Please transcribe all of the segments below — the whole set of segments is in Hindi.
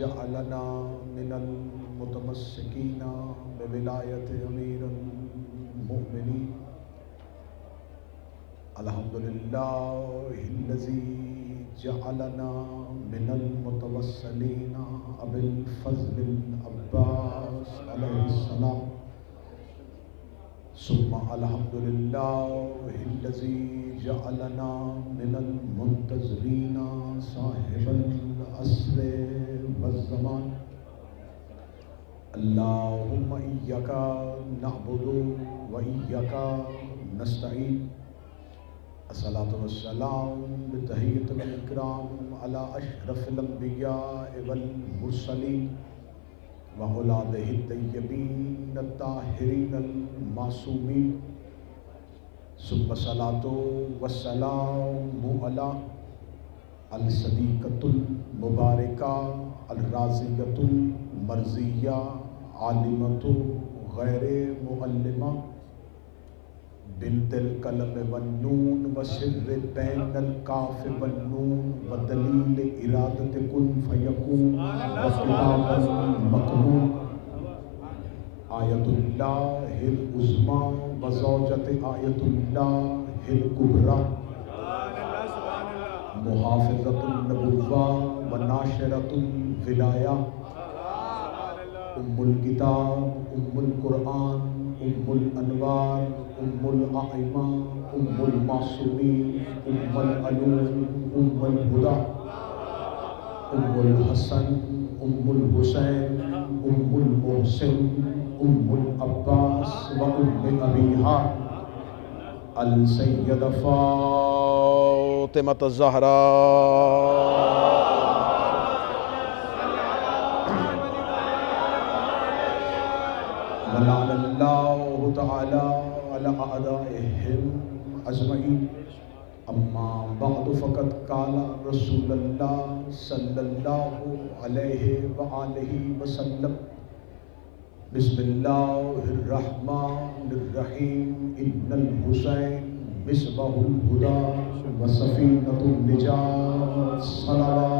जअलना मिनल मुतमस्सिकीना बिविलायत अमीरुल मुमिनीन। अल्हम्दुलिल्लाहिल्लज़ी जअलना मिनल मुतवस्सिलीना अबिल फज़लिल अब्बास अलैहिस्सलाम। सुम्मा अल्हम्दुलिल्लाहिल्लज़ी जअलना मिनल मुंतज़रीना साहिबल अस्र वज़्ज़मान। अल्लाहुम्मा इय्याका नअबुदु व इय्याका नस्तईन। अस्सलातु वस्सलाम बितहिय्यतिल इकराम अला अशरफिल अंबिया वल मुरसलीन व औलादिहि तय्यबीन अत्ताहिरीन अल मासूमीन। सुम्मा सलातो वस्सलामु अला अल सदीक़तुल मुबारका अल राज़ियतुल मर्ज़िया आलिमतु गैरे मुअल्लिमा बिन्तिल कलम वन्नून व सिर्र बैनल काफ़ वन्नून व दलील इरादत कुन फयकून व किताबल मकनून। आयतुल्लाहिल उज़्मा व ज़ौजत आयतुल्लाहिल कुबरा मुहाफ़िज़तुन नबुव्वा व नाशिरतुल विलाया। उम्मुल किताब उम्मुल कुरआन उम्मुल अनवार उम्मुल आइमा उम्मुल मासूमीन उम्मुल अलूम उम्मुल हुदा उम्मुल हसन उम्मुल हुसैन उम्मुल मोहसिन उम्मुल अब्बास व उम्मे अबीहा अल सय्यदा फ़ातिमा ज़हरा वलअनल्लाहु तआला अला अअदाइहिम अजमईन। अम्मा बअदु फ़क़द क़ाला रसूलुल्लाह सल्लल्लाहु अलैहि व आलिहि वसल्लम बिस्मिल्लाहिर्रहमानिर्रहीम। इन्नल हुसैन मिस्बाहुल हुदा व सफ़ीनतुन निजात। सल्लल्लाहु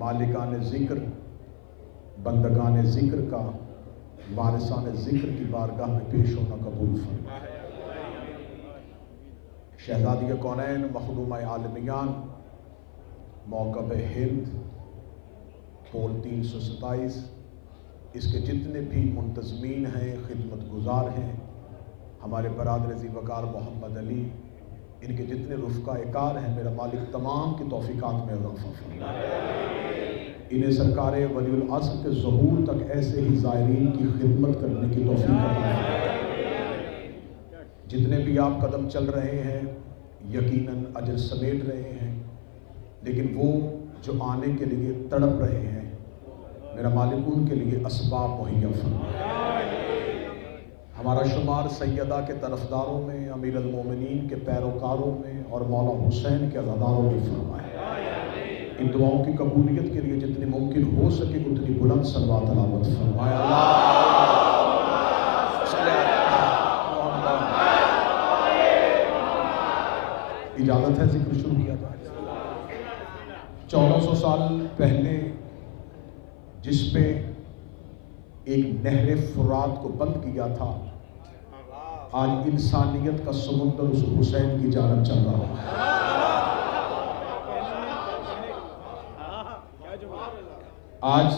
मालिकान ज़िक्र बंदगान ज़िक्र का वारिसान ज़िक्र की बारगाह में पेश होना कबूल फरमाए। शहज़ादी कौनैन मखदूम आलमियान मौक़ब हिंद पोल 327 इसके जितने भी मुंतज़मीन हैं खिदमत गुज़ार हैं हमारे बरादर ज़ीवकार मोहम्मद अली इनके जितने रुफ़क़ा-ए-कार हैं मेरा मालिक तमाम की तौफ़ीक़ात में इज़ाफ़ा फरमाए। इन्हें सरकार वलीउल अस्र के ज़हूर तक ऐसे ही ज़ायरीन की खिदमत करने की तौफ़ीक़ अता फरमाए। जितने भी आप कदम चल रहे हैं यकीनन अजर समेट रहे हैं, लेकिन वो जो आने के लिए तड़प रहे हैं मेरा मालिक उनके लिए असबाब मुहैया फरमाए। हमारा शुमार सैयदा के तरफदारों में अमीरुल मोमिनीन के पैरोकारों में और मौला हुसैन के अज़ादारों में फरमाए। इन दुआओं की कबूलियत के लिए जितनी मुमकिन हो सके उतनी बुलंद सलवात तलावत फरमाए। इजाज़त है जिक्र शुरू किया जाए। 1400 साल पहले जिस पे एक नहर फुरात को बंद किया था आज इंसानियत का समुंदर उस हुसैन की जानब चल रहा है। आज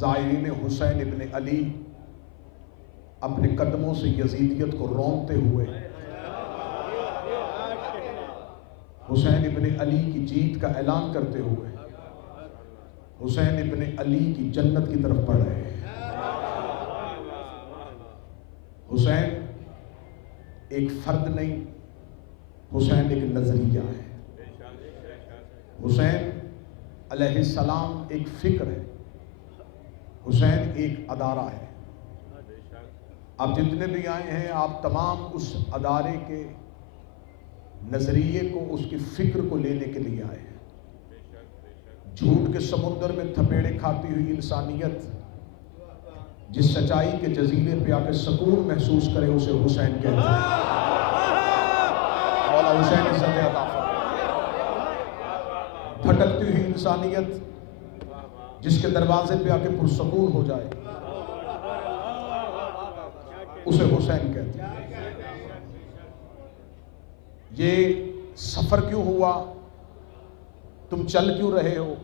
ज़ायरीन हुसैन इब्न अली अपने कदमों से यजीदियत को रोंदते हुए हुसैन इब्न अली की जीत का ऐलान करते हुए हुसैन इब्न अली की जन्नत की तरफ बढ़ रहे हैं। हुसैन एक फर्द नहीं, हुसैन एक नजरिया है। हुसैन अलैहिस्सलाम एक फिक्र है, हुसैन एक अदारा है। आप जितने भी आए हैं आप तमाम उस अदारे के नजरिए को उसकी फिक्र को लेने के लिए आए हैं। झूठ के समुंदर में थपेड़े खाती हुई इंसानियत जिस सच्चाई के जजीरे पे आके सुकून महसूस करे उसे हुसैन कहते हैं। मौला हुसैन इज्जत अता फरमाए। भटकती हुई इंसानियत जिसके दरवाजे पे आके पुरसकून हो जाए उसे हुसैन कहते हैं। ये सफर क्यों हुआ, तुम चल क्यों रहे हो,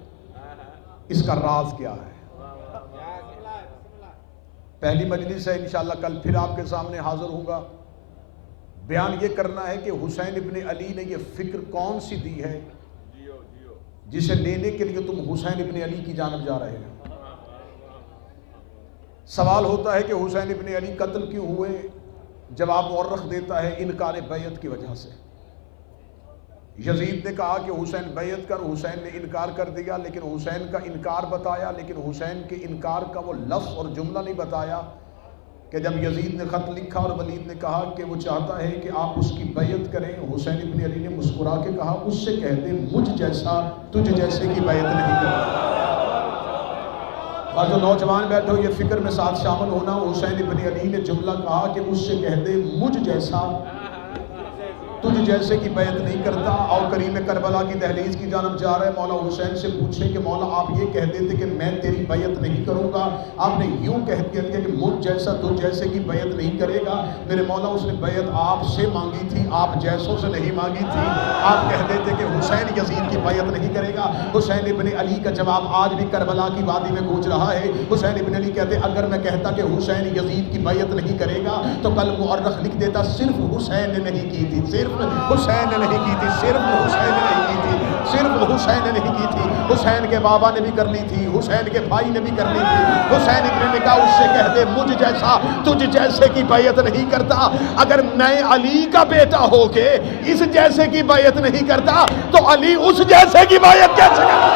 इसका राज क्या है? पहली मजलिस है, इंशाअल्लाह कल फिर आपके सामने हाजिर होगा। बयान ये करना है कि हुसैन इब्न अली ने ये फिक्र कौन सी दी है जिसे लेने के लिए तुम हुसैन इब्न अली की जानब जा रहे हो। सवाल होता है कि हुसैन इब्न अली कत्ल क्यों हुए? जवाब मुअर्रख देता है इनकार बैयत की वजह से। यजीद ने कहा कि हुसैन बैयत कर, हुसैन ने इनकार कर दिया, लेकिन हुसैन का इनकार बताया, लेकिन हुसैन के इनकार का वो लफ्ज़ और जुमला नहीं बताया कि जब यजीद ने ख़त लिखा और वलीद ने कहा कि वो चाहता है कि आप उसकी बैयत करें, हुसैन इब्न अली ने मुस्कुरा के कहा उससे कह दे मुझ जैसा तुझ जैसे की बैयत नहीं करेगा। और जो नौजवान बैठे हो ये फिक्र में साथ शामिल होना, हुसैन इब्न अली ने जुमला कहा कि उससे कह दे मुझ जैसा तुझ जैसे की बैत नहीं करता। और करीम करबला की दहलीज की जानब जा रहे मौला हुसैन से पूछे कि मौला आप ये कह देते कि मैं तेरी बैत नहीं करूँगा, आपने यूँ कह दिया कि मुझ जैसा तुझ जैसे की बैत नहीं करेगा। मेरे मौला उसने बैत आपसे मांगी थी, आप जैसों से नहीं मांगी थी। आप कह देते कि हुसैन यजीद की बैत नहीं करेगा। हुसैन इब्न अली का जवाब आज भी करबला की वादी में गूंज रहा है। हुसैन इब्न अली कहते अगर मैं कहता कि हुसैन यजीद की बैत नहीं करेगा तो कल मुअर्रख लिख देता सिर्फ हुसैन ने नहीं की थी, सिर्फ हुसैन ने नहीं की थी, सिर्फ हुसैन ने नहीं की थी, सिर्फ हुसैन ने नहीं की थी। हुसैन के बाबा ने भी कर ली थी, हुसैन के भाई ने भी कर ली थी। हुसैन इब्न ने कहा उससे कह दे मुझ जैसा तुझ जैसे की बैत नहीं करता। अगर मैं अली का बेटा होके इस जैसे की बैत नहीं करता तो अली उस जैसे की बैत कैसे करता?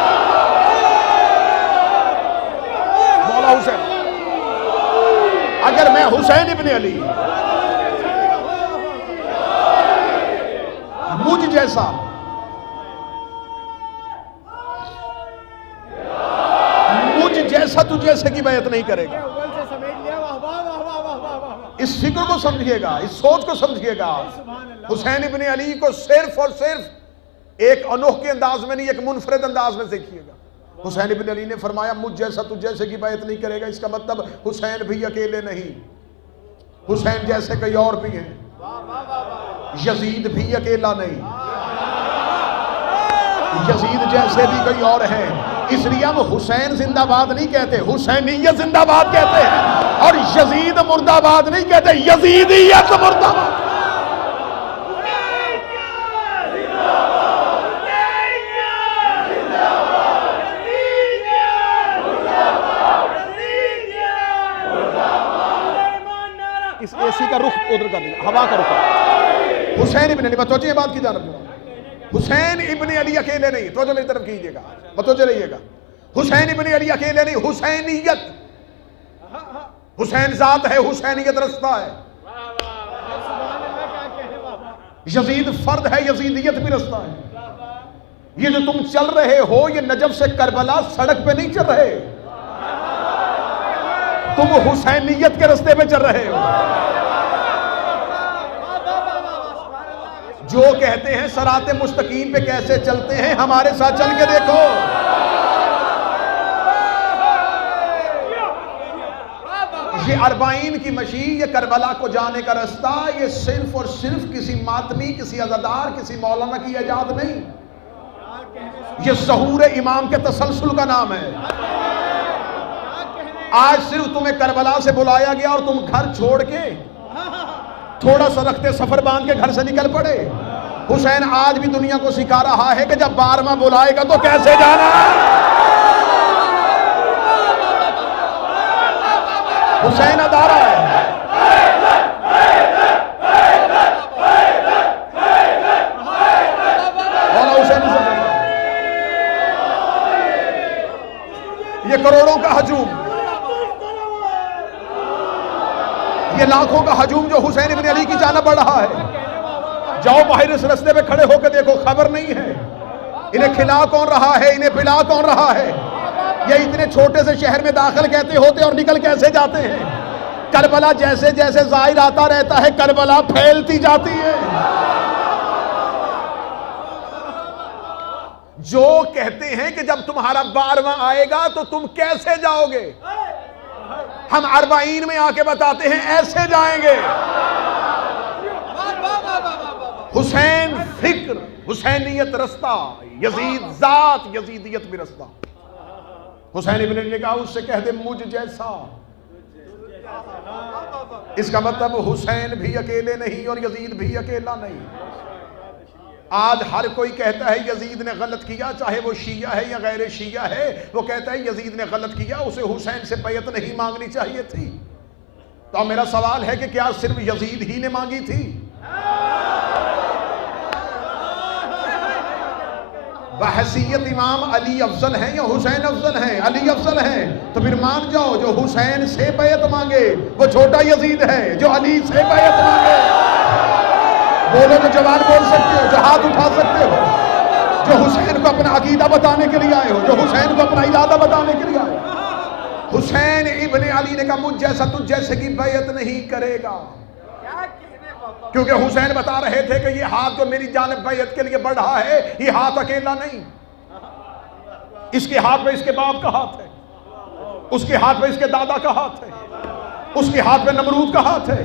मौला हुसैन, अगर मैं हुसैन इब्न अली मुझ जैसा तू जैसे की बैत नहीं करेगा। इस फिक्र को समझिएगा, इस सोच को समझिएगा। हुसैन इब्न अली को सिर्फ और सिर्फ एक अनोखे अंदाज में नहीं, एक मुनफरद अंदाज में देखिएगा। हुसैन इब्न अली ने फरमाया मुझ जैसा तू जैसे की बैत नहीं करेगा। इसका मतलब हुसैन भी अकेले नहीं, हुसैन जैसे कई और भी हैं। यजीद भी अकेला नहीं, यजीद जैसे भी कई और हैं। इसलिए हम हुसैन जिंदाबाद नहीं कहते, हुसैनियत जिंदाबाद कहते हैं। और यजीद मुर्दाबाद नहीं कहते, यजीदियत मुर्दाबाद। इस एसी का रुख उधर कर दिया, हवा का रुख। हुसैन इब्न अली, बतौजे ये बात की जानब, हुसैन इब्न अली अकेले नहीं, तो मेरी तरफ कीजिएगा, बतौजे रहिएगा। हुसैन इब्न अली अकेले नहीं, हुसैनियत, हुसैन जात है, हुसैनियत रास्ता है। यजीद फर्द है, यजीदियत भी रास्ता है। ये जो तुम चल रहे हो ये नजफ से करबला सड़क पे नहीं चल रहे, तुम हुसैनियत के रास्ते पे चल रहे हो। जो कहते हैं सराते मुस्तकीम पे कैसे चलते हैं, हमारे साथ चल के देखो। ये अरबाइन की मशी, ये करबला को जाने का रास्ता, ये सिर्फ और सिर्फ किसी मातमी, किसी अज़ादार, किसी मौलाना की इजाद नहीं, ये ज़हूर इमाम के तसलसल का नाम है। आज सिर्फ तुम्हें करबला से बुलाया गया और तुम घर छोड़ के थोड़ा सा रखते सफर बांध के घर से निकल पड़े। हुसैन आज भी दुनिया को सिखा रहा है कि जब 12वां बुलाएगा तो कैसे जाना है। हुसैन अदारा है। मौला हुसैन ये करोड़ों का हजूम, ये लाखों का हजूम जो हुसैन इब्न अली की जाना बढ़ रहा है। जाओ बाहर इस रास्ते पे खड़े होकर देखो, खबर नहीं है इन्हें खिला कौन रहा है, इन्हें पिला कौन रहा है। ये इतने छोटे से शहर में दाखिल कहते होते और निकल कैसे जाते हैं? करबला जैसे जैसे जाहिर आता रहता है, करबला फैलती जाती है। जो कहते हैं कि जब तुम्हारा 12वां आएगा तो तुम कैसे जाओगे, हम 40 में आके बताते हैं ऐसे जाएंगे। हुसैन फिक्र, हुसैनियत रस्ता, यजीद जात, यजीदियत भी रस्ता। हुसैन इब्न अली ने कहा उससे कह दे मुझ जैसा। इसका मतलब हुसैन भी अकेले नहीं और यजीद भी अकेला नहीं। आज हर कोई कहता है यजीद ने गलत किया, चाहे वो शिया है या गैर शिया है, वो कहता है यजीद ने गलत किया, उसे हुसैन से बैयत नहीं मांगनी चाहिए थी। तो मेरा सवाल है कि क्या सिर्फ यजीद ही ने मांगी थी? बहसीयत इमाम अली अफजल हैं या हुसैन अफजल हैं? अली अफजल हैं। तो फिर मान जाओ जो हुसैन से बैयत मांगे वो छोटा यजीद है, जो अली से बैयत मांगे। बोलो तो जवाब बोल सकते हो, जो हाथ उठा सकते हो, जो हुसैन को अपना अकीदा बताने के लिए आए हो, जो हुसैन को अपना इरादा बताने के लिए आए हो। हुसैन इब्ने अली ने कहा मुझ जैसा तुझ जैसे की बैयत नहीं करेगा, क्योंकि हुसैन बता रहे थे कि ये हाथ जो मेरी जानिब बैयत के लिए बढ़ रहा है, ये हाथ अकेला नहीं, इसके हाथ में इसके बाप का हाथ है, उसके हाथ में इसके दादा का हाथ है, उसके हाथ में नमरूद का हाथ है,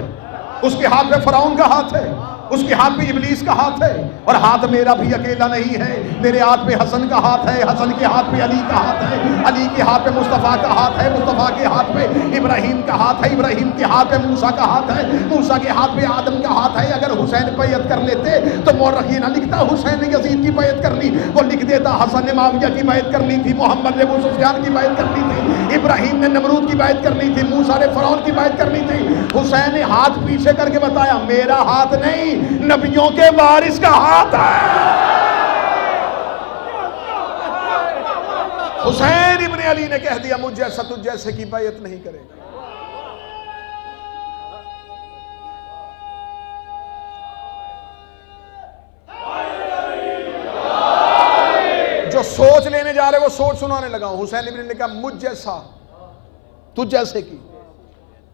उसके हाथ में फराउन का हाथ है, उसके हाथ में इबलीस का हाथ है, और हाथ मेरा भी अकेला नहीं है। मेरे हाथ में हसन का हाथ है, हसन के हाथ में अली का हाथ है, अली के हाथ में मुस्तफ़ा का हाथ है, मुस्तफ़ा के हाथ में इब्राहिम का हाथ है, इब्राहिम के हाथ में मूसा का हाथ है, मूसा के हाथ में आदम का हाथ है। अगर हुसैन बैयत कर लेते तो मौरखी ना लिखता हुसैन ने यजीद की बैयत कर ली, वो लिख देता हसन ने माविया की बैयत कर ली थी, मोहम्मद ने अबू सुफियान की बैयत कर ली थी, इब्राहिम ने नमरूद की बैयत कर ली थी, मूसा ने फरौन की बैयत कर ली थी। हुसैन ने हाथ पीछे करके बताया मेरा हाथ नहीं, नबियों के वारिस का हाथ है। हुसैन इब्ने अली ने कह दिया मुझ जैसा तुझ जैसे की बैयत नहीं करेगा। जो सोच लेने जा रहे वो सोच सुनाने लगा हूं। हुसैन इब्ने अली ने कहा मुझ जैसा तुझ जैसे की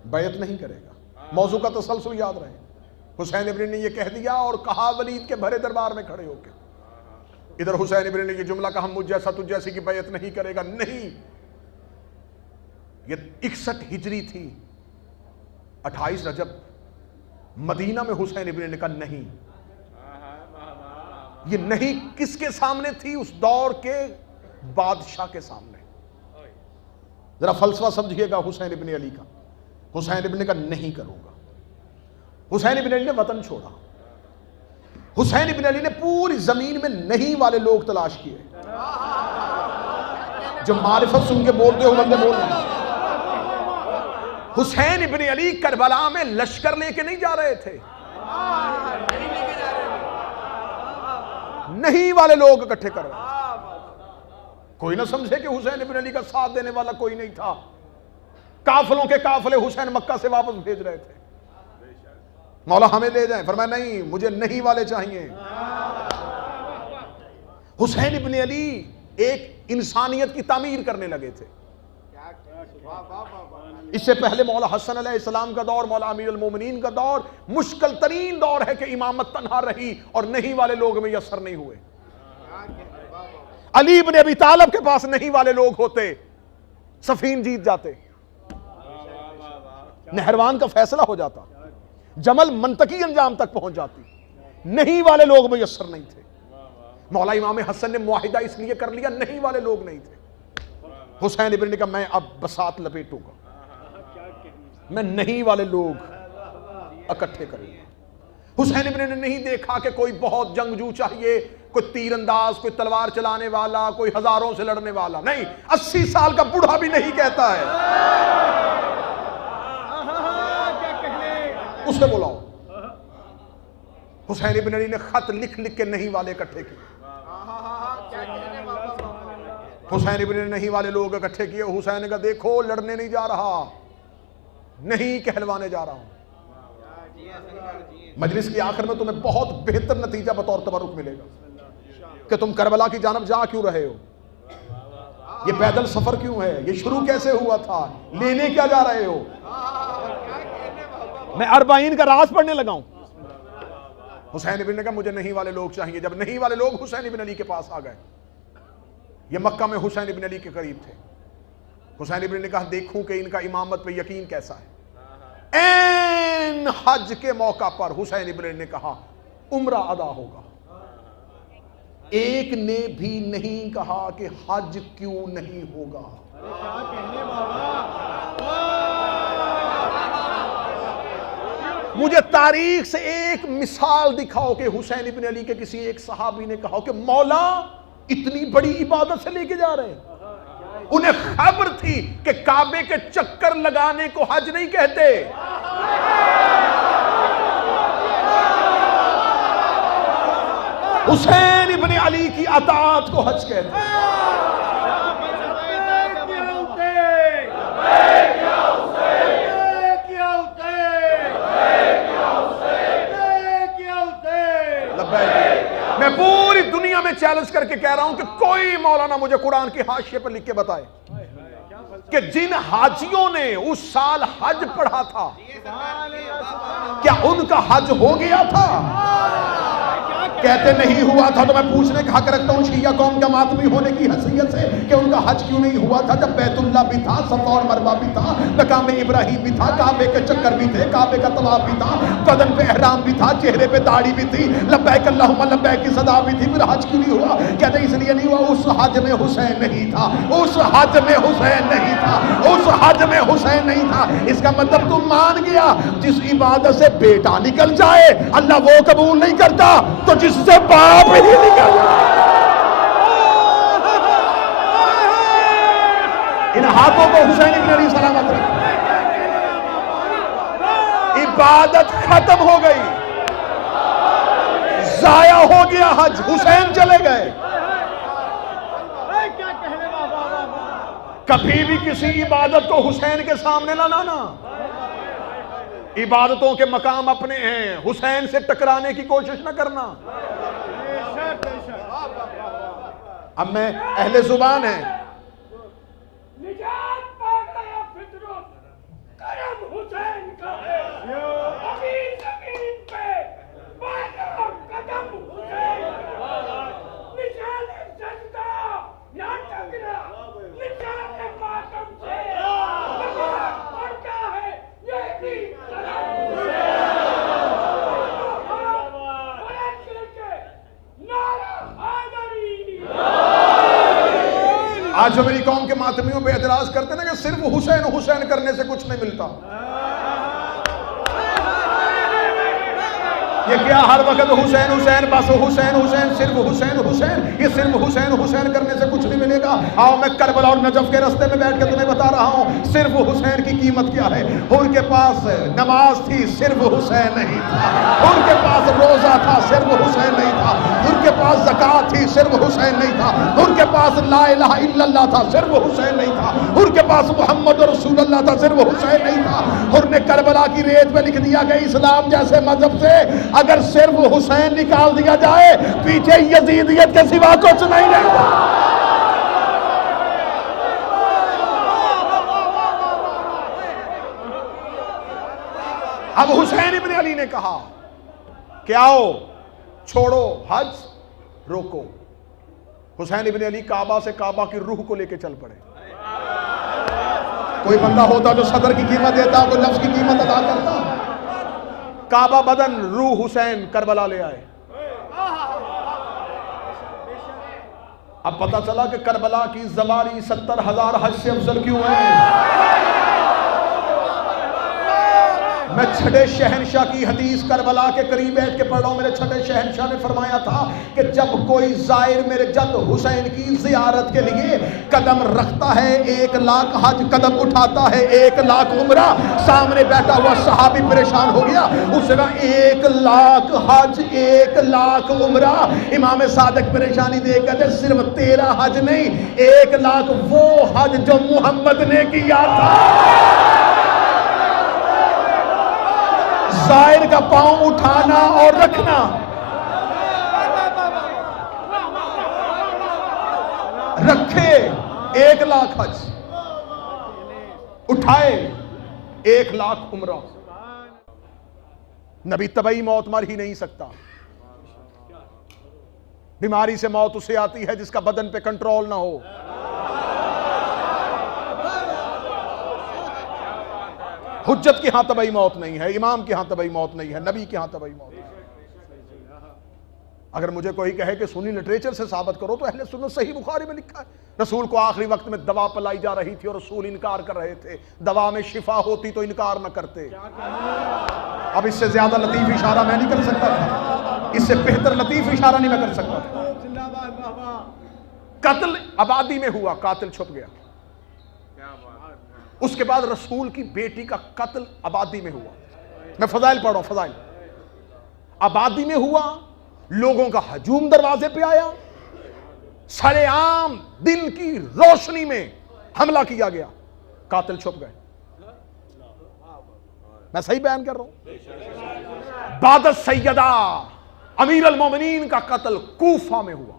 बैयत नहीं करेगा। मौजू का तसलसल याद रहे। हुसैन इब्न ने ये कह दिया और कहा वलीद के भरे दरबार में खड़े होकर। इधर हुसैन इब्न ने ये जुमला कहा मुझ जैसा तुझ जैसी की बैयत नहीं करेगा। नहीं, ये 61 हिजरी थी, 28 रजब मदीना में हुसैन इब्न ने कहा नहीं। ये नहीं किसके सामने थी? उस दौर के बादशाह के सामने। जरा फलसफा समझिएगा हुसैन इब्न अली का। हुसैन इब्न का नहीं करूंगा। हुसैन इब्न अली ने वतन छोड़ा। हुसैन इब्न अली ने पूरी जमीन में नहीं वाले लोग तलाश किए, जो मारिफत सुन के बोलते हो बंदे बोल रहे हैं। हुसैन इब्न अली करबला में लश्कर लेके नहीं जा रहे थे, नहीं वाले लोग इकट्ठे कर रहे। कोई ना समझे कि हुसैन इब्न अली का साथ देने वाला कोई नहीं था। काफलों के काफले हुसैन मक्का से वापस भेज रहे थे, मौला हमें ले जाएं। फरमाया नहीं, मुझे नहीं वाले चाहिए। हुसैन इब्न अली एक इंसानियत की तामीर करने लगे थे। इससे पहले मौला हसन अलैहिस्सलाम का दौर, मौला अमीरुल मोमिनीन का दौर मुश्किल तरीन दौर है कि इमामत तन्हा रही और नहीं वाले लोग में यसर नहीं हुए। अली इब्न अबी तालिब के पास नहीं वाले लोग होते, सफीन जीत जाते, नहरवान का फैसला हो जाता, जमल मंतकी अंजाम तक पहुंच जाती। नहीं वाले लोग मुयस्सर नहीं थे। मौला इमाम हसन ने मुआहिदा इसलिए कर लिया, नहीं वाले लोग नहीं थे। हुसैन इब्न ने कहा मैं अब बसात लपेटूंगा, मैं नहीं वाले लोग इकट्ठे करूंगा। हुसैन इब्न ने नहीं देखा कि कोई बहुत जंगजू चाहिए, कोई तीरंदाज, कोई तलवार चलाने वाला, कोई हजारों से लड़ने वाला नहीं। 80 साल का बूढ़ा भी नहीं कहता है उससे बुलाओ। हुसैन इब्न अली ने खत लिख लिख के नहीं वाले इकट्ठे किए। हुसैन इब्न ने नहीं वाले लोग इकट्ठे किए। हुसैन का देखो लड़ने नहीं जा रहा, नहीं कहलवाने जा रहा हूं। मजलिस की आखिर में तुम्हें बहुत बेहतर नतीजा बतौर तबरुक मिलेगा कि तुम करबला की जानब जा क्यों रहे हो। ये पैदल सफर क्यों है, ये शुरू कैसे हुआ था, लेने क्या जा रहे हो? मैं अरबाइन का राज पढ़ने लगा हूं। हुसैन इब्न ने कहा मुझे नहीं वाले लोग चाहिए। जब नहीं वाले लोग हुसैन इब्न अली के पास आ गए, ये मक्का में हुसैन इब्न अली के करीब थे। हुसैन इब्न ने कहा देखूं कि इनका इमामत पे यकीन कैसा है। ऐन हज के मौका पर हुसैन इब्न ने कहा उम्रा अदा होगा। एक ने भी नहीं कहा कि हज क्यों नहीं होगा। मुझे तारीख से एक मिसाल दिखाओ कि हुसैन इब्न अली के किसी एक सहाबी ने कहा कि मौला इतनी बड़ी इबादत से लेके जा रहे हैं। उन्हें खबर थी कि काबे के चक्कर लगाने को हज नहीं कहते। हुसैन इब्न अली की अताअत को हज कहते हैं। मैं पूरी दुनिया में चैलेंज करके कह रहा हूं कि कोई मौलाना मुझे कुरान के हाशिए पर लिख के बताए कि जिन हाजियों ने उस साल हज पढ़ा था क्या उनका हज हो गया था? कहते नहीं हुआ था। तो मैं पूछने का हक रखता हूं शिया कौम का मातमी होने की हैसियत से कि उनका हज क्यों नहीं हुआ था, जब बैतुल्ला भी था, सफा और मरवा भी था, मकाम इब्राहिम भी था, काबे के चक्कर भी थे, काबे का तवाफ भी था, बदन पे एहराम भी था, चेहरे पे दाढ़ी भी थी, लब्बैक अल्लाहुम्मा लब्बैक की सदा भी थी, फिर हज क्यों नहीं हुआ? कहते इसलिए नहीं हुआ उस हज में हुसैन नहीं था, उस हज में हुसैन नहीं था, उस हज में हुसैन नहीं था। इसका मतलब तुम मान गया जिस इबादत से बेटा निकल जाए अल्लाह वो कबूल नहीं करता, तो जिससे बाप ही निकल जाए। इन हाथों को हुसैन इब्न अली सलामत रखे। इबादत खत्म हो गई, जाया हो गया हज, हुसैन चले गए। कभी भी किसी इबादत को हुसैन के सामने ना लाना। इबादतों के मकाम अपने हैं, हुसैन से टकराने की कोशिश ना करना। अब मैं अहले जुबान है, निजात पा गया फितरत, करम हुसैन का है, अभी जमीन पे बाजो कदम हुसैन का, निशान सजदा ना टकरा, निशान मातम से नमाज पढ़ता है, ये भी करम हुसैन। बुलंद करके नारा हैदरी। आज जो मेरी कौम के मातमियों पे एतराज करते ना कि सिर्फ हुसैन हुसैन करने से कुछ नहीं मिलता, ये क्या हर वक्त हुसैन हुसैन, बस हुसैन हुसैन, सिर्फ हुसैन हुसैन, ये सिर्फ हुसैन हुसैन करने से कुछ नहीं मिलेगा। आओ मैं करबला और नजफ के रास्ते में बैठ के तुम्हें बता रहा हूं सिर्फ हुसैन की कीमत क्या है। उनके पास नमाज थी, सिर्फ हुसैन नहीं था। उनके पास रोजा था, सिर्फ हुसैन नहीं था। उनके पास ज़कात थी, सिर्फ हुसैन नहीं था। उनके पास ला इलाहा इल्लल्लाह था, सिर्फ हुसैन नहीं था। उनके पास मुहम्मद रसूलुल्लाह था, सिर्फ हुसैन नहीं था। उन्होंने करबला की रेत पे लिख दिया कि इस्लाम जैसे मजहब से अगर सिर्फ हुसैन निकाल दिया जाए पीछे यजीदियत के सिवा कुछ नहीं रहता। अब हुसैन इब्न अली ने कहा कि आओ छोड़ो हज, रोको। हुसैन इब्न अली काबा से काबा की रूह को लेकर चल पड़े। कोई बंदा होता जो सदर की कीमत देता, कोई लफ्ज की कीमत अदा करता। काबा बदन, रूह हुसैन करबला ले आए। अब पता चला कि करबला की जवारी 70,000 हज से अफजल क्यों है। मैं छठे शहनशाह की हदीस करबला के करीब बैठ के पढ़ रहा हूं। मेरे छठे शहनशाह ने फरमाया था कि जब कोई जायर मेरे जद हुसैन की जियारत के लिए कदम रखता है 1 लाख हज, कदम उठाता है 1 लाख उम्रा, सामने बैठा हुआ सहाबी परेशान हो गया। उसका 1 लाख हज 1 लाख उम्रा। इमाम सादिक परेशानी देख कहते सिर्फ 13 हज नहीं, 1 लाख वो हज जो मोहम्मद ने किया था। जायर का पांव उठाना और रखना, रखे 1 लाख हज, उठाए 1 लाख उम्रा। नबी तबई मौत मर ही नहीं सकता। बीमारी से मौत उसे आती है जिसका बदन पे कंट्रोल ना हो। हुज्जत के यहां तबई मौत नहीं है, इमाम के यहां तबई मौत नहीं है, नबी के यहां तबई मौत है। अगर मुझे कोई कहे कि सुन्नी लिटरेचर से साबित करो, तो अहले सुन्नत सही बुखारी में लिखा है रसूल को आखिरी वक्त में दवा पिलाई जा रही थी और रसूल इनकार कर रहे थे। दवा में शिफा होती तो इनकार न करते। अब इससे ज्यादा लतीफ इशारा मैं नहीं कर सकता था, इससे बेहतर लतीफ इशारा नहीं मैं कर सकता था। कत्ल आबादी में हुआ, कातिल छुप गया। उसके बाद रसूल की बेटी का कत्ल आबादी में हुआ। मैं फजाइल पढ़ रहा हूं, फजाइल। आबादी में हुआ, लोगों का हजूम दरवाजे पे आया, सरेआम दिन की रोशनी में हमला किया गया, कातिल छुप गए। मैं सही बयान कर रहा हूं। बादत सैयदा अमीर अल मोमिनीन का कत्ल कूफा में हुआ,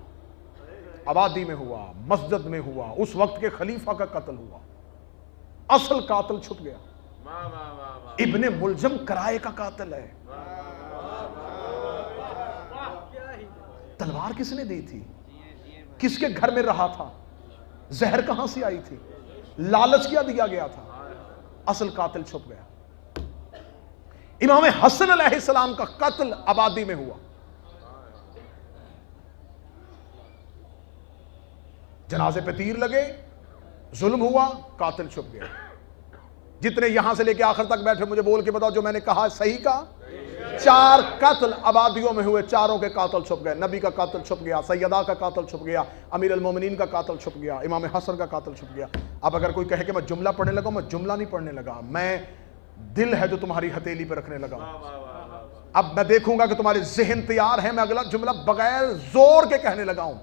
आबादी में हुआ, मस्जिद में हुआ, उस वक्त के खलीफा का कत्ल हुआ। असल कातिल छुप गया। इब्ने मुलजम किराए का कातिल है। तलवार किसने दी थी? किसके घर में रहा था? जहर कहां से आई थी? लालच क्या दिया गया था? असल कातिल छुप गया। इमाम हसन अलैहिस्सलाम का कत्ल आबादी में हुआ। जनाजे पे तीर लगे, जुल्म हुआ, कातिल छुप गया। जितने यहां से लेके आखिर तक बैठे, मुझे बोल के बताओ जो मैंने कहा सही का? 4 कत्ल आबादियों में हुए, चारों के कातिल छुप गए। नबी का कातिल छुप गया, सैयदा का कातिल छुप गया, अमीर अल मोमिनीन का कातिल छुप गया, इमाम हसन का कातिल छुप गया। अब अगर कोई कहे कि मैं जुमला पढ़ने लगा, मैं जुमला नहीं पढ़ने लगा, मैं दिल है जो तुम्हारी हथेली पे रखने लगा। अब मैं देखूंगा कि तुम्हारे जहन तैयार है, मैं अगला जुमला बगैर जोर के कहने लगा हूं।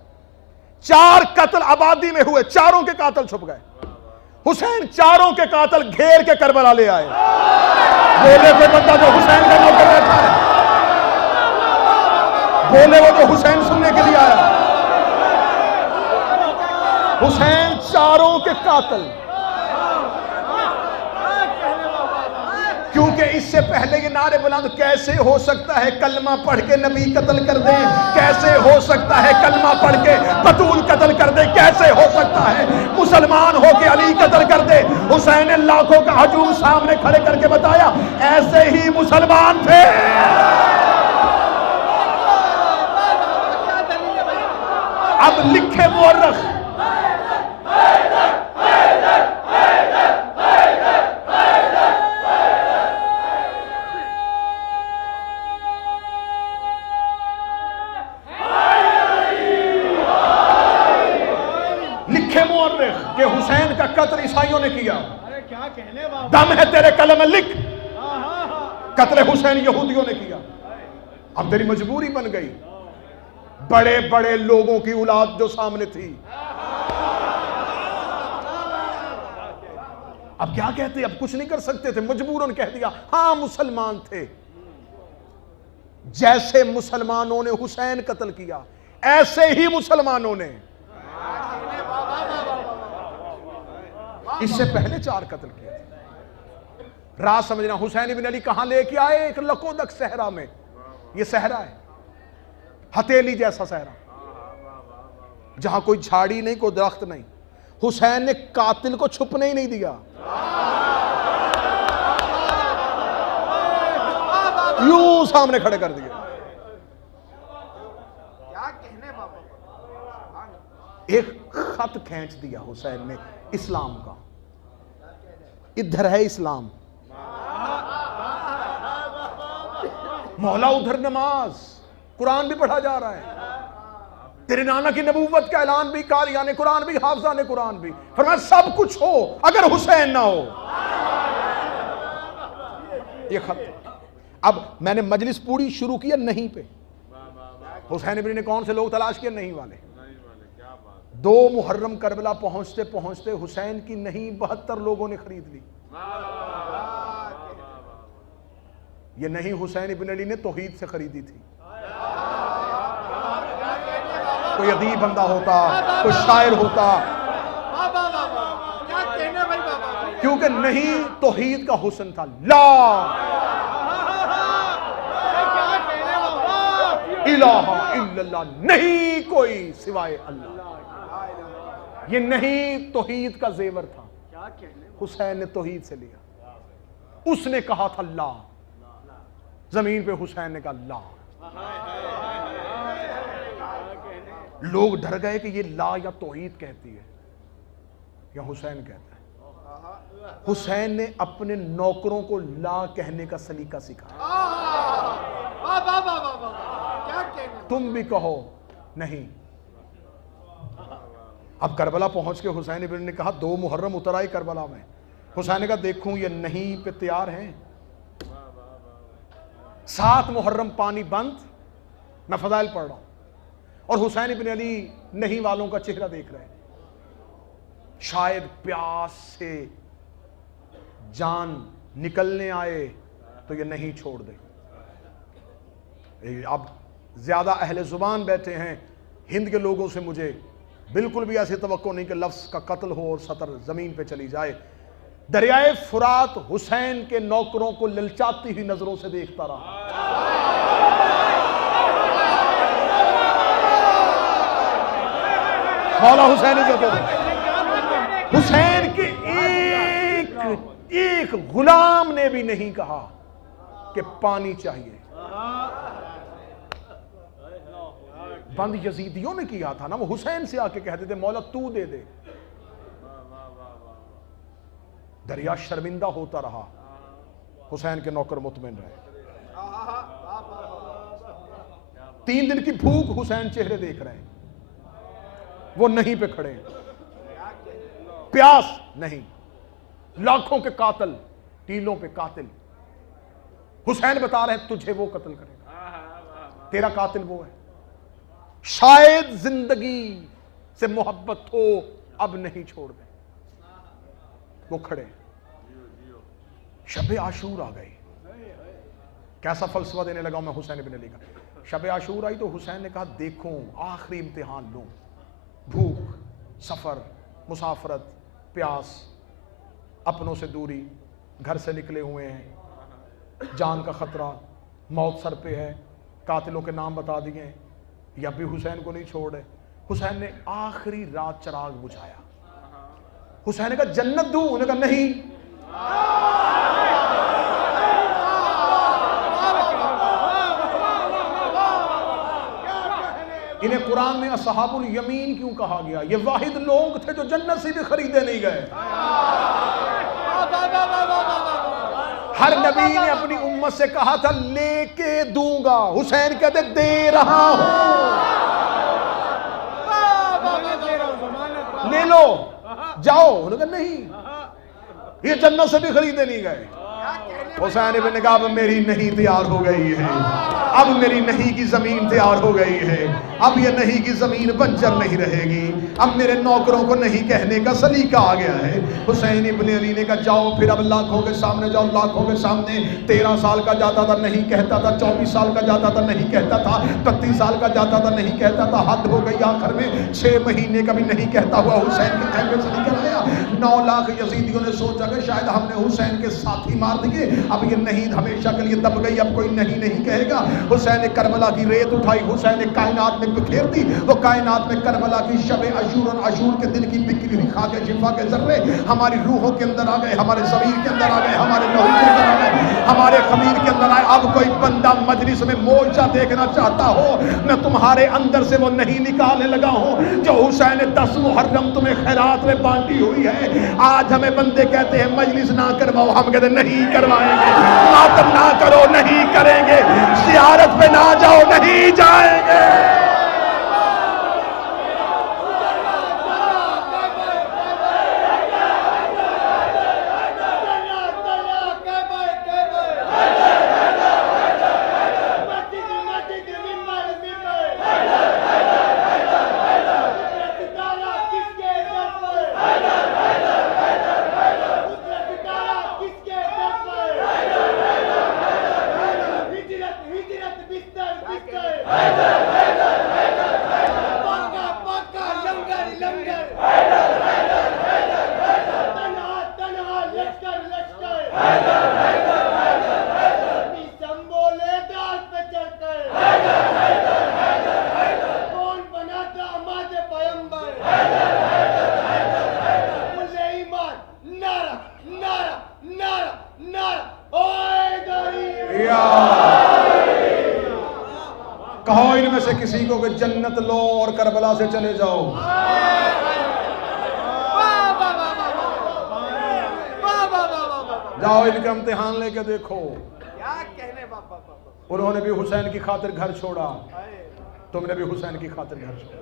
4 कत्ल आबादी में हुए, चारों के कातिल छुप गए। हुसैन चारों के कातिल घेर के करबला ले आए। बोले कोई बंदा जो हुसैन का नौकर बैठा है, बोले वो जो हुसैन सुनने के लिए आया। हुसैन चारों के कातिल। क्योंकि इससे पहले ये नारे बुलंद, कैसे हो सकता है कलमा पढ़ के नबी कत्ल कर दे, कैसे हो सकता है कलमा पढ़ के बतूल कत्ल कर दे, कैसे हो सकता है मुसलमान हो के अली कत्ल कर दे। हुसैन ने लाखों का हजूम सामने खड़े करके बताया, ऐसे ही मुसलमान थे। अब लिखे मुअर्रिख, कि हुसैन का कत्ल ईसाइयों ने किया। अरे क्या कहने बाबा, दम है तेरे कलम में लिख, कत्ल हुसैन यहूदियों ने किया। अब तेरी मजबूरी बन गई। बड़े बड़े लोगों की औलाद जो सामने थी, अब क्या कहते? अब कुछ नहीं कर सकते थे, मजबूरन कह दिया हां मुसलमान थे। जैसे मुसलमानों ने हुसैन कत्ल किया, ऐसे ही मुसलमानों ने इससे पहले 4 कत्ल किए थे। राज समझना, हुसैन इब्न अली कहां लेके आए? एक लकोदक सहरा में। ये सहरा है, हथेली जैसा सहरा, जहां कोई झाड़ी नहीं, कोई दरख्त नहीं। हुसैन ने कातिल को छुपने ही नहीं दिया, यूं सामने खड़े कर दिया। क्या कहने बाबा। एक खत खींच दिया हुसैन ने इस्लाम का, इधर है इस्लाम, मौला उधर नमाज, कुरान भी पढ़ा जा रहा है, तेरे नाना की नबूवत का ऐलान भी, कारियाने कुरान भी, हाफिजाने कुरान भी। फरमाया सब कुछ हो अगर हुसैन ना हो। ये खत। अब मैंने मजलिस पूरी शुरू की नहीं पे। हुसैन इब्न ने कौन से लोग तलाश किए? नहीं वाले। 2 मुहर्रम करबला पहुंचते पहुंचते हुसैन की नहीं 72 लोगों ने खरीद ली। ये नहीं हुसैन इब्न अली ने तौहीद से खरीदी थी। कोई अदीब बंदा होता, कोई शायर होता, क्योंकि नहीं तौहीद का हुस्न था। ला इलाहा इल्लल्लाह, नहीं कोई सिवाय अल्लाह। ये नहीं तौहीद का जेवर था। हुसैन ने तौहीद से लिया। उसने कहा था ला, जमीन पे हुसैन ने कहा ला। लोग डर गए कि ये ला या तौहीद कहती है या हुसैन कहता है। हुसैन ने अपने नौकरों को ला कहने का सलीका सिखाया। तुम भी कहो नहीं। अब करबला पहुंच के हुसैन इब्न ने कहा 2 मुहर्रम उतर आई करबला में। हुसैन ने कहा देखूं ये नहीं पे तैयार हैं। 7 मुहर्रम पानी बंद, मैं फजाइल पढ़ रहा हूं और हुसैन इब्न अली नहीं वालों का चेहरा देख रहे हैं। शायद प्यास से जान निकलने आए तो ये नहीं छोड़ दे। अब ज्यादा अहले जुबान बैठे हैं हिंद के लोगों से, मुझे बिल्कुल भी ऐसी तवक्को नहीं कि लफ्ज का कत्ल हो और सतर जमीन पे चली जाए। दरियाए फुरात हुसैन के नौकरों को ललचाती हुई नजरों से देखता रहा। मौला हुसैन हुसैन के एक गुलाम ने भी नहीं कहा कि पानी चाहिए। बंद यजीदियों ने किया था ना, वो हुसैन से आके कहते थे मौला तू दे दे। दरिया शर्मिंदा होता रहा, हुसैन के नौकर मुतमिन रहे। 3 दिन की भूख हुसैन चेहरे देख रहे हैं, वो नहीं पे खड़े हैं। प्यास नहीं, लाखों के कातिल, टीलों पे कातिल। हुसैन बता रहे तुझे वो कत्ल करेगा, तेरा कातिल वो है। शायद जिंदगी से मोहब्बत हो, अब नहीं छोड़ दे। वो खड़े। शब आशूर आ गई। कैसा फलसफा देने लगा मैं हुसैन इब्न अली का। शब आशूर आई तो हुसैन ने कहा देखो आखिरी इम्तिहान लो। भूख, सफर, मुसाफरत, प्यास, अपनों से दूरी, घर से निकले हुए हैं, जान का खतरा, मौत सर पे है, कातिलों के नाम बता दिए, या भी हुसैन को नहीं छोड़े। हुसैन ने आखिरी रात चिराग बुझाया। हुसैन ने कहा जन्नत दूं, उन्होंने कहा नहीं। इन्हें कुरान में असहाबुल यमीन क्यों कहा गया? ये वाहिद लोग थे जो जन्नत से भी खरीदे नहीं गए। हर नबी ने अपनी उम्मत से कहा था लेके दूंगा, हुसैन कहते दे रहा हूं, ले लो जाओ। उन्होंने कहा नहीं, ये जन्नत से भी खरीदे नहीं गए। हुसैन इब्न ने कहा अब मेरी नहीं तैयार हो गई है, अब मेरी नहीं की जमीन तैयार हो गई है, अब ये नहीं की जमीन बंजर नहीं रहेगी, अब मेरे नौकरों को नहीं कहने का सलीका आ गया है। हुसैन इब्न अली ने कहा जाओ फिर अब लाखों के सामने जाओ, लाखों के सामने। 13 साल का जाता था नहीं कहता था, 24 साल का जाता था नहीं कहता था, 32 साल का जाता था नहीं कहता था, हद हो गई। आखिर में 6 महीने का भी नहीं कहता हुआ हुसैन के खैमे से निकल आया। 9 लाख यजीदियों ने सोचा कि शायद हमने हुसैन के साथी मार दिए, अब ये नहीं हमेशा के लिए दब गई, अब कोई नहीं नहीं कहेगा। हुसैन ने करबला की रेत उठाई, हुसैन ने कायनात में बिखेर दी। वो कायनात में करबला की शब अशूर और अशूर के दिन की बिखरी हुई खाके शिफा के जर्रे हमारी रूहों के अंदर आ गए, हमारे ज़मीर के अंदर आ गए, हमारे लहू के अंदर आ गए, हमारे खमीर के अंदर आए। अब कोई बंदा मजलिस में मोर्चा देखना चाहता हो, मैं तुम्हारे अंदर से वो नहीं निकालने लगा हूं जो हुसैन ने 10 मुहर्रम तुम्हें खैरात में बांटी हुई है। आज हमें बंदे कहते हैं मजलिस ना करवाओ, हम कहते नहीं करवाएंगे। मातम ना करो, नहीं करेंगे। ज़ियारत पे ना जाओ, नहीं जाएंगे। Haydi! या कहो इनमें से किसी को कि जन्नत लो और करबला से चले जाओ। जाओ इनका इम्तिहान लेके देखो। क्या कहने बाबा। उन्होंने भी हुसैन की खातिर घर छोड़ा, तुमने भी हुसैन की खातिर घर छोड़ा।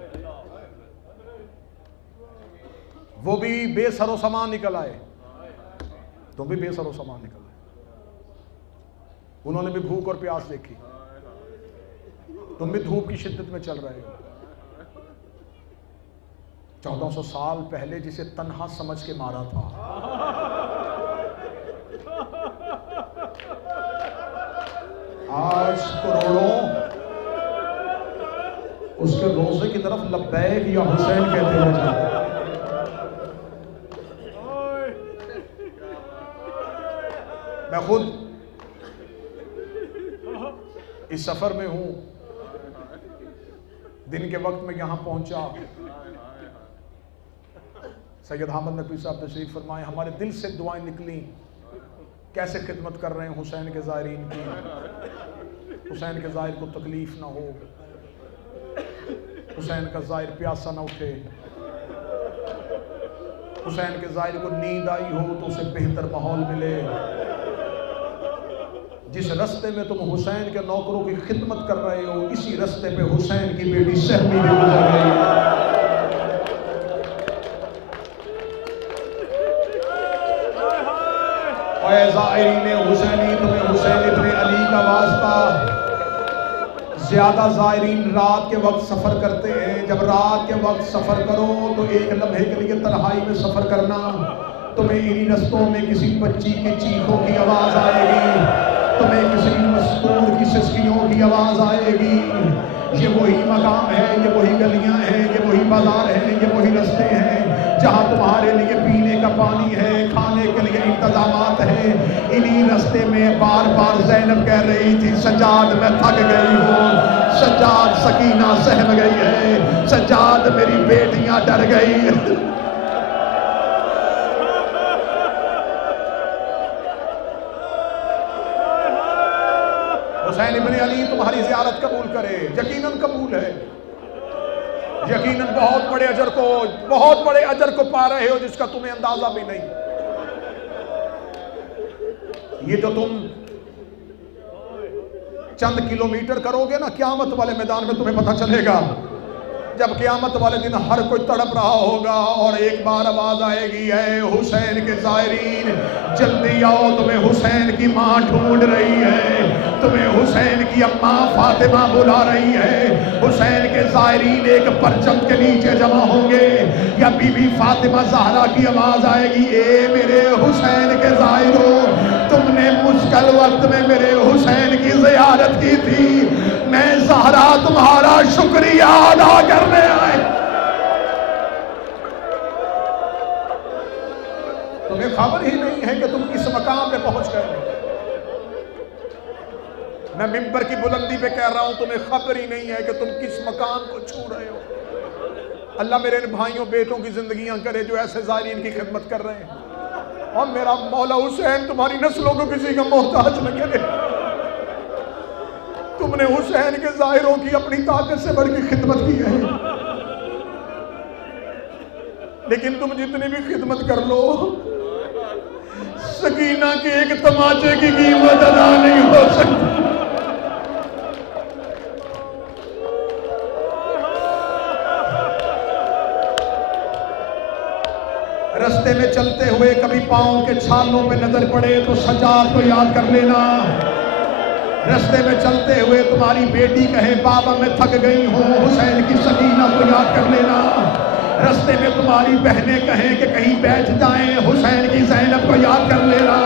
वो भी बेसरो सामान निकल आए, तुम भी बेसरो सामान निकल आए। उन्होंने भी भूख और प्यास देखी, तुम भी धूप की शिद्दत में चल रहे हो। 1400 साल पहले जिसे तन्हा समझ के मारा था, आज करोड़ों उसके रोजे की तरफ लब्बैक या हुसैन कहते हुए जा रहे हैं। मैं खुद इस सफर में हूं, दिन के वक्त में यहां पहुंचा। सैयद अहमद नकवी साहब तशरीफ फरमाए, हमारे दिल से दुआएं निकली, कैसे खिदमत कर रहे हैं हुसैन के ज़ायरीन की, हुसैन के ज़ाहिर को तकलीफ ना हो, हुसैन का ज़ाहिर प्यासा ना उठे, हुसैन के ज़ाहिर को नींद आई हो तो उसे बेहतर माहौल मिले। जिस रास्ते में तुम हुसैन के नौकरों की खिदमत कर रहे हो, इसी रास्ते पे हुसैन की बेटी सहमी भी गुजर रही है। ज़ायरीन हुसैनी, तुम्हें हुसैन इब्ने अली का वास्ता। ज्यादा ज़ायरीन रात के वक्त सफर करते हैं। जब रात के वक्त सफर करो तो एक लम्हे के लिए तन्हाई में सफर करना, तुम्हें इन्हीं रस्तों में किसी बच्ची की चीखों की आवाज आएगी, तुम्हें किसी मस्तूर की सिसकियों की आवाज आएगी। ये वही मकाम है, ये वही गलियां हैं, ये वही बाजार हैं, ये वही रास्ते हैं जहां तुम्हारे लिए पीने का पानी है, खाने के लिए इंतजामात है। इन्हीं रास्ते में बार बार ज़ैनब कह रही थी, सज्जाद मैं थक गई हूँ, सज्जाद सकीना सहम गई है, सज्जाद मेरी बेटियां डर गई। हुसैन इब्ने अली तुम्हारी ज़ियारत कबूल करे, यकीनन कबूल है, यकीनन बहुत बड़े अजर को पा रहे हो जिसका तुम्हें अंदाजा भी नहीं। ये जो तुम चंद किलोमीटर करोगे ना, क़यामत वाले मैदान में तुम्हें पता चलेगा। जब क़यामत वाले दिन हर कोई तड़प रहा होगा और एक बार आवाज आएगी, है हुसैन के ज़ायरीन जल्दी आओ, तुम्हें हुसैन की माँ ढूंढ रही है, तुम्हें हुसैन की अम्मा फातिमा बुला रही है। हुसैन के ज़ायरीन एक परचम के नीचे जमा होंगे, या बीबी फातिमा ज़हरा की आवाज आएगी, ए मेरे हुसैन के ज़ायरों, तुमने मुश्किल वक्त में मेरे हुसैन की ज़ियारत की थी, मैं ज़हरा तुम्हारा शुक्रिया अदा करने आए। तुम्हें खबर ही नहीं है कि तुम किस मकाम पे पहुंच गए। मैं मिंबर की बुलंदी पे कह रहा हूं, तुम्हें खबर ही नहीं है कि तुम किस मकाम को छू रहे हो। अल्लाह मेरे इन भाइयों बेटों की जिंदगियां करे जो ऐसे ज़ायरीन की खिदमत कर रहे हैं, और मेरा मौला हुसैन तुम्हारी नस्लों को किसी का मोहताज न करे। तुमने हुसैन के ज़ाहिरों की अपनी ताकत से बढ़ के खिदमत की है, लेकिन तुम जितनी भी खिदमत कर लो, सकीना के एक तमाचे की कीमत अदा नहीं हो सकती। रास्ते में चलते हुए कभी पांव के छालों पे नजर पड़े तो सज्जाद को याद कर लेना। रास्ते में चलते हुए तुम्हारी बेटी कहे, बाबा मैं थक गई हूँ, हुसैन की सकीना को याद कर लेना। रास्ते में तुम्हारी बहनें कहें कि कहीं बैठ जाएं, हुसैन की ज़ैनब को याद कर लेना।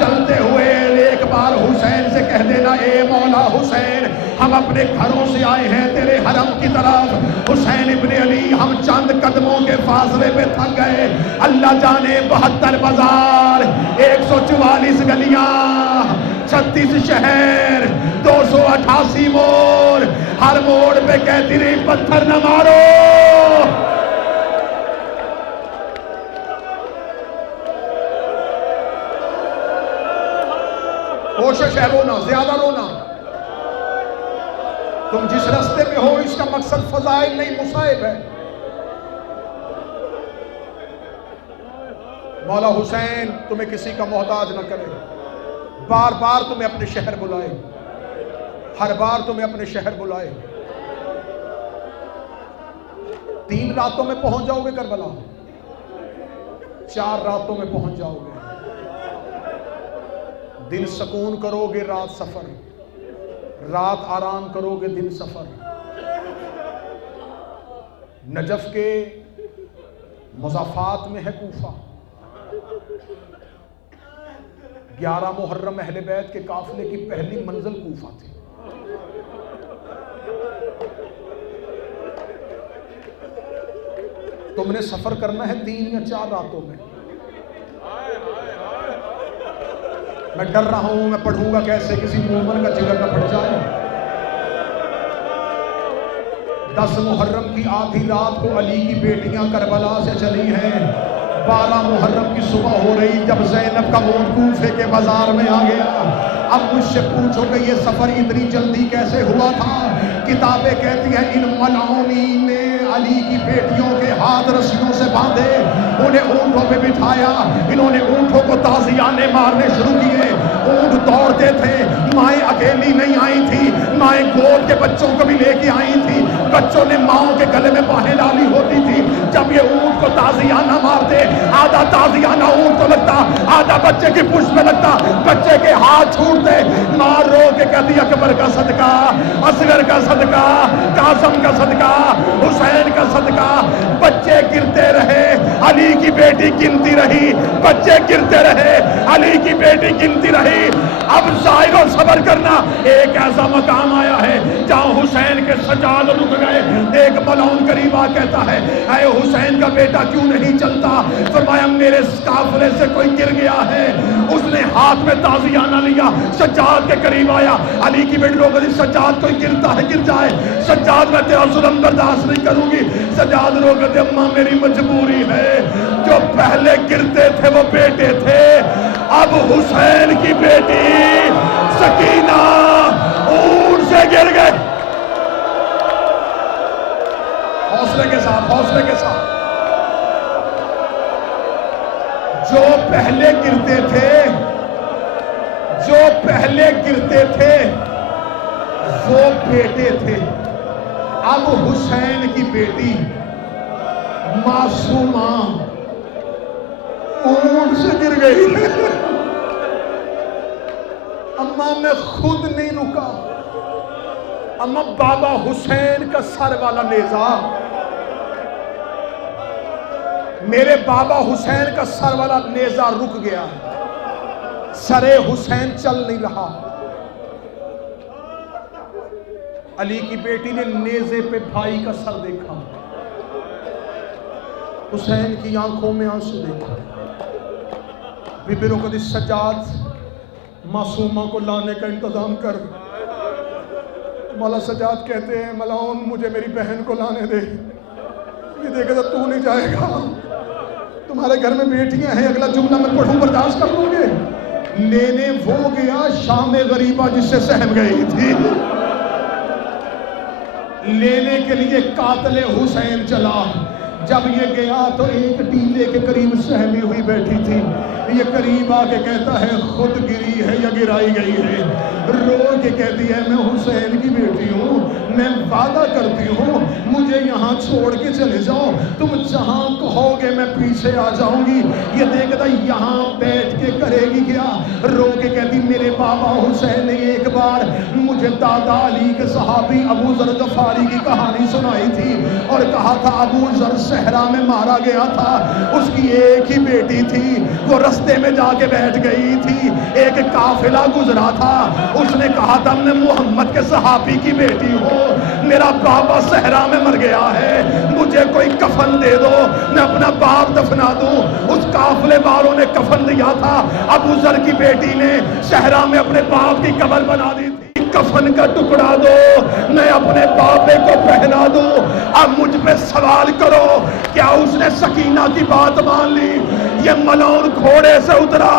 चलते हुए एक बार हुसैन से कह देना, ए मौला हुसैन, हम अपने घरों से आए हैं तेरे हरम की तरफ, हुसैन इब्ने अली हम चंद कदमों के फासले पे थक गए। अल्लाह जाने 72 बाजार, 144 गलियां, 36 शहर, 288 मोड़, हर मोड़ पे कहती रही पत्थर न मारो। कोशिश है रोना, ज्यादा रोना। तुम जिस रास्ते में हो इसका मकसद फजाइल नहीं, मुसाइब है। मौला हुसैन तुम्हें किसी का मोहताज न करे, बार बार तुम्हें अपने शहर बुलाए, हर बार तुम्हें अपने शहर बुलाए। 3 रातों में पहुंच जाओगे करबला, 4 रातों में पहुंच जाओगे। दिन सुकून करोगे, रात सफर, रात आराम करोगे, दिन सफर। नजफ के मुज़ाफात में है कूफा। 11 मुहर्रम अहले बैत के काफिले की पहली मंजिल कूफा थी। तुमने सफर करना है 3 या 4 रातों में। मैं डर रहा हूं, मैं पढ़ूंगा कैसे, किसी मोमन का जिगर न फट जाए। 10 मुहर्रम की आधी रात को अली की बेटियां करबला से चली हैं। 12 मुहर्रम की सुबह हो रही जब ज़ैनब का ऊँट कूफे के बाजार में आ गया। अब मुझसे पूछो कि ये सफर इतनी जल्दी कैसे हुआ था। किताबें कहती हैं इन मलाउनी ने अली की बेटियों के हाथ रस्सियों से बांधे, उन्हें ऊँटों पे बिठाया। इन्होंने ऊँटों को ताज़ियाने मारने शुरू किए। ऊँट दौड़ते थे। माएँ अकेली नहीं आई थी, माएँ गोद के बच्चों को भी लेके आई थी। बच्चों ने माओ के गले में बाहें डाली होती थी। जब ये ऊँट को ताज़ियाना मारते, आधा ताज़ियाना ऊँट को लगता, आधा बच्चे की पुष्ट में लगता। बच्चे के हाथ छूटते, माँ रो के कहती अकबर का सदका, असगर का सदका, कासम का सदका, हुसैन का सदका। बच्चे गिरते रहे, अली की बेटी गिनती रही। बच्चे गिरते रहे, अली की बेटी गिनती रही। अब जाहिर और सबर करना। एक ऐसा मकाम आया है जहां हुसैन के सजाद रुक गए। एक मलौन करीबा कहता है ऐ हुसैन का बेटा क्यों नहीं चलता। फरमाया मेरे काफिले से कोई गिर गया है। उसने हाथ में ताज़ियाना लिया, सज्जाद के करीब आया। अली की बेटी लोग सज्जाद कोई गिरता है गिर जाए। सज्जाद में तेरा जुल्म बर्दाश्त नहीं करूंगी। सज्जाद रो कहते अम्मा मेरी मजबूरी है। जो पहले गिरते थे वो बेटे थे, अब हुसैन की बेटी सकीना ऊंट से गिर गए। हौसले के साथ, हौसले के साथ। जो पहले गिरते थे, जो पहले गिरते थे वो बेटे थे। अब हुसैन की बेटी मासूमा ऊंट से गिर गई। अम्मा मैं खुद नहीं रुका। अम्मा बाबा हुसैन का सर वाला नेजा, मेरे बाबा हुसैन का सर वाला नेजा रुक गया। सरे हुसैन चल नहीं रहा। अली की बेटी ने नेजे पे भाई का सर देखा, हुसैन की आंखों में आंसू देखा। बिबिरो कदी सज्जाद मासूमा को लाने का इंतजाम कर। मौला सज्जाद कहते हैं मलाउन मुझे मेरी बहन को लाने दे। ये देखे तो तू नहीं जाएगा, तुम्हारे घर में बेटियां हैं। अगला जुमला मैं पढ़ूं बर्दाश्त कर लोगे। लेने वो गया शाम गरीबा जिससे सहम गई थी। लेने के लिए कातले हुसैन चला। जब ये गया तो एक टीले के करीब सहमी हुई बैठी थी। ये करीब आके कहता है खुद गिरी है या गिराई गई है। रो के कहती है मैं हुसैन की बेटी हूँ, मैं वादा करती हूँ मुझे यहाँ छोड़ के चले जाओ। तुम जहाँ कहोगे मैं पीछे आ जाऊंगी। ये देखता यहाँ बैठ के करेगी क्या। रो के कहती मेरे बाबा हुसैन ने एक बार मुझे दादा अली के सहाबी अबू जर गफारी की कहानी सुनाई थी और कहा था अबू जर सहरा में मारा गया था। उसकी एक ही बेटी थी, वो रास्ते में जाके बैठ गई थी। एक काफिला गुजरा था, उसने कहा था मैं मोहम्मद के सहाबी की बेटी हूँ, मेरा बाबा सहरा में मर गया है, मुझे कोई कफन दे दो मैं अपना बाप दफना दूं। उस काफिले वालों ने कफन दिया था। अबू जर की बेटी ने सहरा में अपने बाप की कब्र बना दी थी। कफन का टुकड़ा दो, मैं अपने बाबे को पहना दूं। अब मुझ पे सवाल करो, क्या उसने सकीना की बात मान ली? ये मलौन घोड़े से उतरा,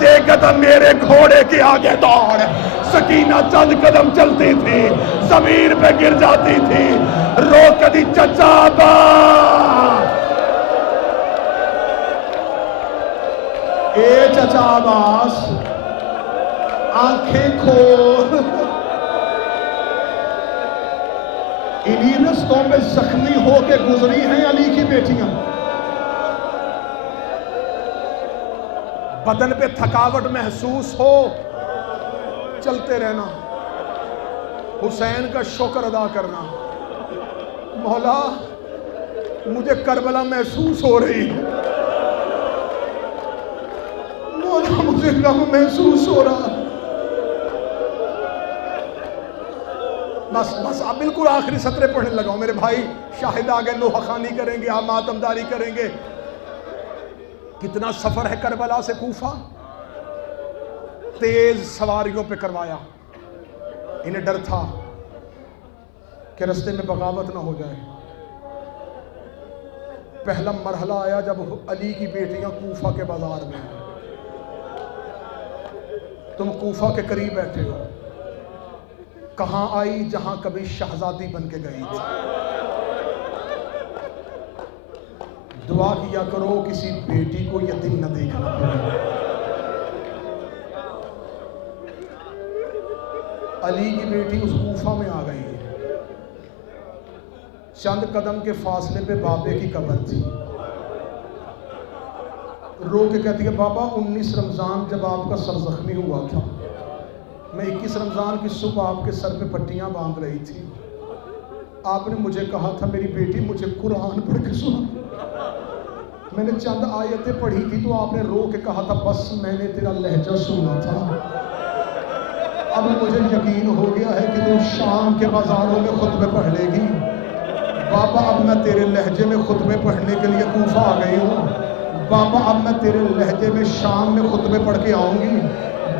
देखा मेरे घोड़े के आगे दौड़। सकीना चंद कदम चलती थी, जमीन पे गिर जाती थी, रो कदी चचा बा। ए चचा अब्बास, आंखें खोल। इन्हीं रस्तों पे जख्मी होके गुजरी हैं अली की बेटियां। बदन पे थकावट महसूस हो, चलते रहना, हुसैन का शुक्र अदा करना। मौला मुझे करबला महसूस हो रही है, मौला मुझे गम महसूस हो रहा। बस बस आप बिल्कुल आखिरी सतरे पढ़ने लगाओ मेरे भाई। शाहिद आगे नोहखानी करेंगे, आप मातमदारी करेंगे। कितना सफर है करबला से कूफा, तेज सवारियों पे करवाया। इन्हें डर था कि रास्ते में बगावत ना हो जाए। पहला मरहला आया जब अली की बेटियां कूफा के बाजार में, तुम कूफा के करीब बैठे हो, कहां आई जहां कभी शहजादी बन के गई थी। दुआ किया करो किसी बेटी को यतीम न देखना पड़े। अली की बेटी उस कूफा में आ गई है। चंद कदम के फासले पे बाबे की कब्र थी। रो के कहती है, बाबा 19 रमजान जब आपका सर जख्मी हुआ था, मैं 21 रमजान की सुबह आपके सर पे पट्टियां बांध रही थी। आपने मुझे कहा था मेरी बेटी मुझे कुरान पढ़ के सुना। मैंने चंद आयतें पढ़ी थी तो आपने रो के कहा था बस मैंने तेरा लहजा सुना था। अब मुझे यकीन हो गया है कि तू शाम के बाजारों में खुतबे पढ़ लेगी। बाबा अब मैं तेरे लहजे में खुतबे पढ़ने के लिए कूफा आ गई हूँ। बाबा अब मैं तेरे लहजे में शाम में खुतबे पढ़ के आऊँगी।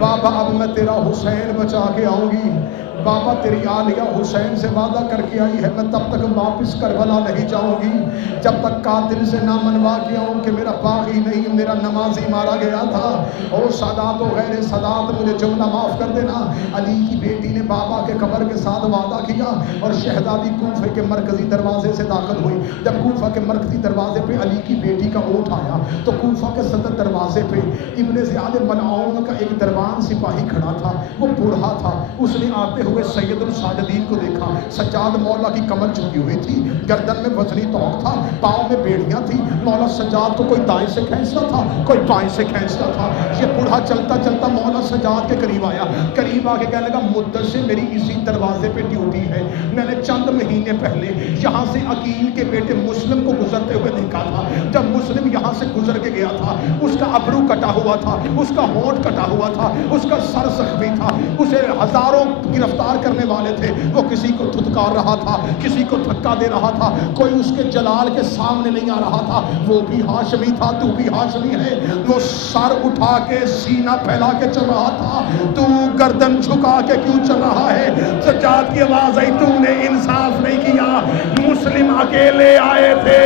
बाबा अब मैं तेरा हुसैन बचा के आऊँगी। बाबा तेरी आलिया हुसैन से वादा करके आई है, मैं तब तक वापस करबला नहीं जाऊंगी जब तक कातिल से ना मनवा के आऊं कि मेरा बागी नहीं, मेरा नमाजी मारा गया था। ओ सादात और गैर सादात, मुझे जुमला माफ कर देना। अली की बेटी ने बाबा के कब्र के साथ वादा किया और शहजादी कूफे के मरकजी दरवाजे से दाखिल हुई। जब कूफा के मरकजी दरवाजे पे अली की बेटी का ऊँट आया तो कूफा के सदर दरवाजे पे इब्ने ज़ियाद मलऊन का एक दरबान सिपाही खड़ा था। वो बूढ़ा था। उसने आते हुए सैयदुल साजिदीन को देखा। सज्जाद मौला की कमर झुकी हुई थी, गर्दन में वजनी तौक था, पाँव में बेड़ियां थी। मौला सज्जाद को कोई दाएं से खींचता था, कोई बाएं से खींचता था। ये बूढ़ा चलता चलता मौला सज्जाद के करीब आया। करीब आके कहने लगा, मुद्दत से मेरी इसी दरवाजे पे ड्यूटी है। मैंने चंद महीने पहले यहाँ से अकील के बेटे मुस्लिम को गुजरते हुए देखा था। जब मुस्लिम यहाँ से गुजर के गया था, उसका अबरू कटा हुआ था, उसका होंठ कटा हुआ था, उसका सर जख्मी था। उसे हजारों गिरफ्तार करने वाले थे। वो किसी को धुतकार रहा था, किसी को धक्का दे रहा था, कोई उसके जलाल के सामने नहीं आ रहा था। वो भी हाशमी था, तू भी हाशमी है। वो सर उठा के सीना फैला के चल रहा था, तू गर्दन झुका के क्यों चल रहा है? सज्जाद की आवाज आई, तूने इंसाफ नहीं किया। मुस्लिम अकेले आए थे,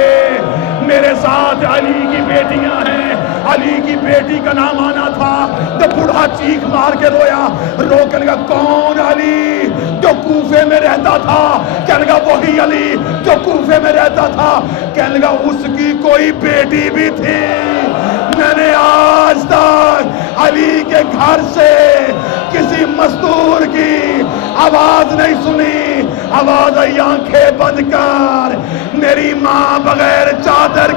मेरे साथ अली की बेटियां हैं। अली की बेटी का नाम आना था। तो बूढ़ा चीख मार के रोया। रो के लगा, कौन अली जो कूफे में रहता था? कहने लगा वही अली जो कूफे में रहता था। कहने लगा उसकी कोई बेटी भी थी। मैंने आज तक अली के घर से किसी मजदूर की आवाज नहीं सुनी। आवाज आई, आंखें बंद कर। मेरी माँ बगैर चादर